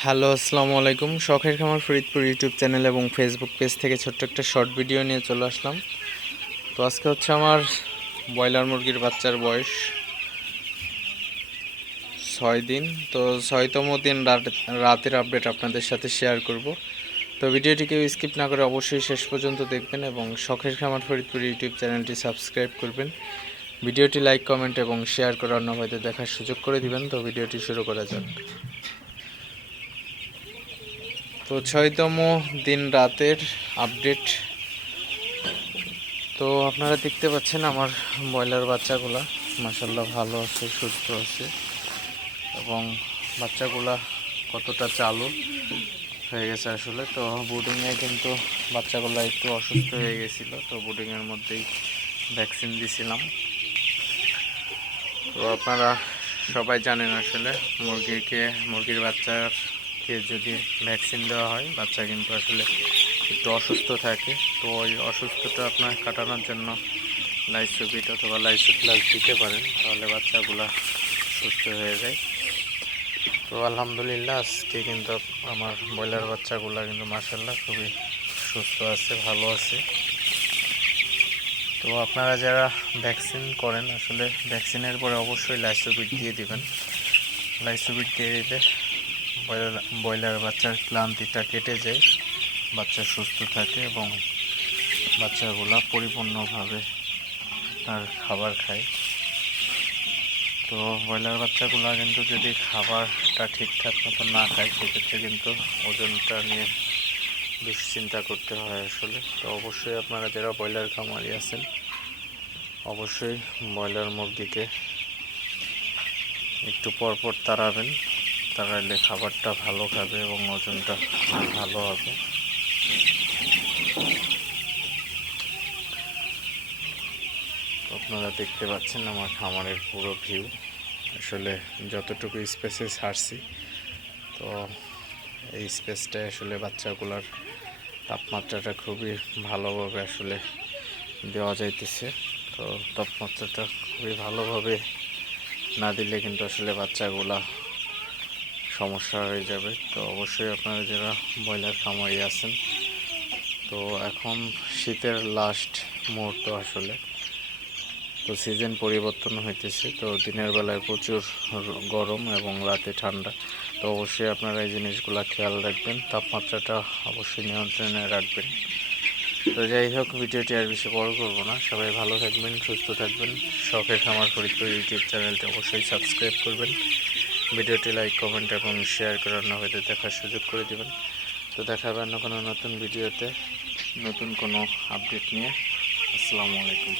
Hello, আসসালামু আলাইকুম। শখের খামার ফরিদপুর ইউটিউব চ্যানেল এবং ফেসবুক পেজ থেকে ছোট্ট একটা শর্ট ভিডিও নিয়ে চলে আসলাম। তো আজকে হচ্ছে আমার ব্রয়লার মুরগির বাচ্চার বয়স ছয় দিন। তো ছয়তম দিন রাত- রাতের আপডেট আপনাদের সাথে শেয়ার করব। তো ভিডিওটিকে স্কিপ না করে অবশ্যই শেষ পর্যন্ত দেখবেন এবং শখের খামার ফরিদপুর ইউটিউব চ্যানেলটি সাবস্ক্রাইব করবেন। ভিডিওটি লাইক কমেন্ট এবং শেয়ার করে অন্য দেখার সুযোগ করে দিবেন। তো ভিডিওটি শুরু করা যাক। তো ছয়তম দিন রাতের আপডেট তো আপনারা দেখতে পাচ্ছেন আমার ব্রয়লার বাচ্চাগুলা। মাসাল্লাহ ভালো আছে, সুস্থ আছে। এবং বাচ্চাগুলা কতটা চালু হয়ে গেছে আসলে। তো বোর্ডিংয়ে কিন্তু বাচ্চাগুলো একটু অসুস্থ হয়ে গেছিল। তো বোর্ডিংয়ের মধ্যেই ভ্যাকসিন দিছিলাম। তো আপনারা সবাই জানেন আসলে মুরগিকে, মুরগির বাচ্চাকে যদি ভ্যাকসিন দেওয়া হয়, বাচ্চা কিন্তু আসলে একটু অসুস্থ থাকে। তো ওই অসুস্থতা আপনার কাটানোর জন্য লাইসোবিট অথবা লাইসোপ্লাস দিতে পারেন, তাহলে বাচ্চাগুলো সুস্থ হয়ে যায়। তো আলহামদুলিল্লাহ, আজকে কিন্তু আমার ব্রয়লার বাচ্চাগুলো কিন্তু মাসাল্লাহ খুবই সুস্থ আছে, ভালো আছে। তো আপনারা যারা ভ্যাকসিন করেন, আসলে ভ্যাকসিনের পরে অবশ্যই লাইসোবিট দিয়ে দিবেন। লাইসোবিট দিয়ে দিলে ব্রয়লার বাচ্চার ক্লান্তিটা কেটে যায়, বাচ্চা সুস্থ থাকে এবং বাচ্চাগুলা পরিপূর্ণভাবে তার খাবার খায়। তো ব্রয়লার বাচ্চাগুলা কিন্তু যদি খাবারটা ঠিকঠাক মতো না খায়, সেক্ষেত্রে কিন্তু ওজনটা নিয়ে দুশ্চিন্তা করতে হয় আসলে। তো অবশ্যই আপনারা যারা ব্রয়লার খামারি আছেন, অবশ্যই ব্রয়লার মুরগিকে একটু পর পর তাড়াবেন। তাড়াইলে খাবারটা ভালো খাবে এবং ওজনটা ভালো হবে। আপনারা দেখতে পাচ্ছেন আমার খামারের পুরো ভিউ। আসলে যতটুকু স্পেসে ছাড়ছি, তো এই স্পেসটায় আসলে বাচ্চাগুলোর তাপমাত্রাটা খুবই ভালোভাবে আসলে দেওয়া যাইতেছে। তো তাপমাত্রাটা খুবই ভালোভাবে না দিলে কিন্তু আসলে বাচ্চাগুলা সমস্যা হয়ে যাবে। তো অবশ্যই আপনারা যারা ব্রয়লার খামারি আছেন, তো এখন শীতের লাস্ট মুহূর্ত আসলে। তো সিজন পরিবর্তন হইতেছে, তো দিনের বেলায় প্রচুর গরম এবং রাতে ঠান্ডা। তো অবশ্যই আপনারা এই জিনিসগুলো খেয়াল রাখবেন, তাপমাত্রাটা অবশ্যই নিয়ন্ত্রণে রাখবেন। তো যাই হোক, ভিডিওটি আর বেশি বড় করব না। সবাই ভালো থাকবেন, সুস্থ থাকবেন। শখের খামার ফরিদপুর ইউটিউব চ্যানেলটি অবশ্যই সাবস্ক্রাইব করবেন। ভিডিওটি লাইক, কমেন্ট এবং শেয়ার করে অন্য হয়তো দেখার সুযোগ করে দেবেন। তো দেখা হবে অন্য কোনো নতুন ভিডিওতে। নতুন কোনো আপডেট নিয়ে। আসসালামু আলাইকুম।